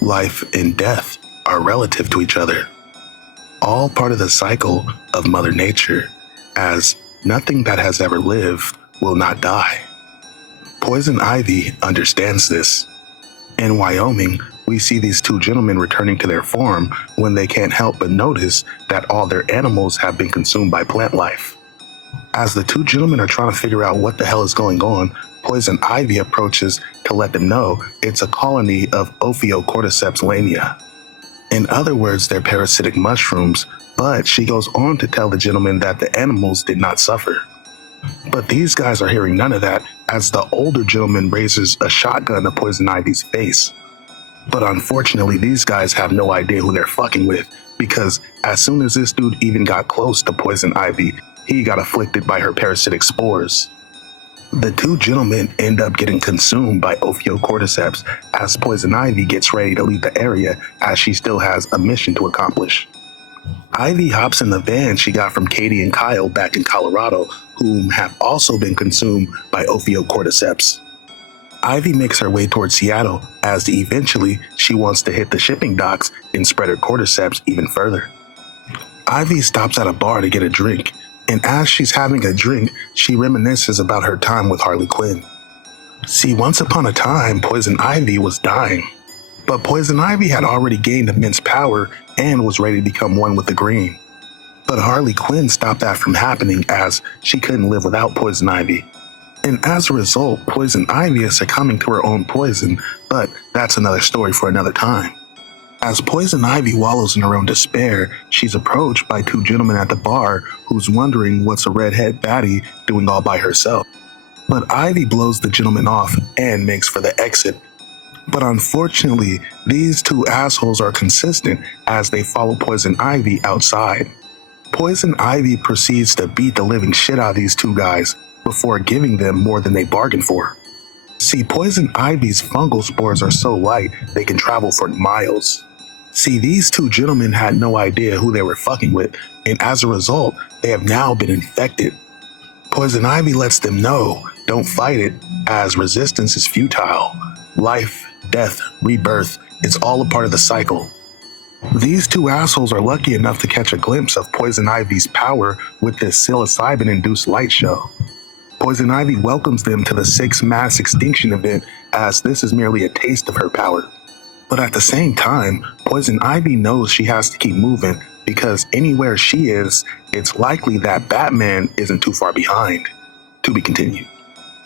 life and death are relative to each other, all part of the cycle of Mother Nature, as nothing that has ever lived will not die. Poison Ivy understands this. In Wyoming, we see these two gentlemen returning to their farm when they can't help but notice that all their animals have been consumed by plant life. As the two gentlemen are trying to figure out what the hell is going on, Poison Ivy approaches to let them know it's a colony of Ophiocordyceps lanea. In other words, they're parasitic mushrooms, but she goes on to tell the gentleman that the animals did not suffer. But these guys are hearing none of that as the older gentleman raises a shotgun to Poison Ivy's face. But unfortunately, these guys have no idea who they're fucking with, because as soon as this dude even got close to Poison Ivy, he got afflicted by her parasitic spores. The two gentlemen end up getting consumed by Ophiocordyceps as Poison Ivy gets ready to leave the area as she still has a mission to accomplish. Ivy hops in the van she got from Katie and Kyle back in Colorado, whom have also been consumed by Ophiocordyceps. Ivy makes her way towards Seattle as eventually she wants to hit the shipping docks and spread her cordyceps even further. Ivy stops at a bar to get a drink, and as she's having a drink, she reminisces about her time with Harley Quinn. See, once upon a time, Poison Ivy was dying, but Poison Ivy had already gained immense power and was ready to become one with the green. But Harley Quinn stopped that from happening as she couldn't live without Poison Ivy. And as a result, Poison Ivy is succumbing to her own poison, but that's another story for another time. As Poison Ivy wallows in her own despair, she's approached by two gentlemen at the bar who's wondering what's a redhead baddie doing all by herself. But Ivy blows the gentleman off and makes for the exit. But unfortunately, these two assholes are consistent as they follow Poison Ivy outside. Poison Ivy proceeds to beat the living shit out of these two guys before giving them more than they bargained for. See, Poison Ivy's fungal spores are so light they can travel for miles. See, these two gentlemen had no idea who they were fucking with, and as a result, they have now been infected. Poison Ivy lets them know, don't fight it, as resistance is futile. Life, death, rebirth, it's all a part of the cycle. These two assholes are lucky enough to catch a glimpse of Poison Ivy's power with this psilocybin-induced light show. Poison Ivy welcomes them to the 6th mass extinction event as this is merely a taste of her power. But at the same time, Poison Ivy knows she has to keep moving because anywhere she is, it's likely that Batman isn't too far behind. To be continued.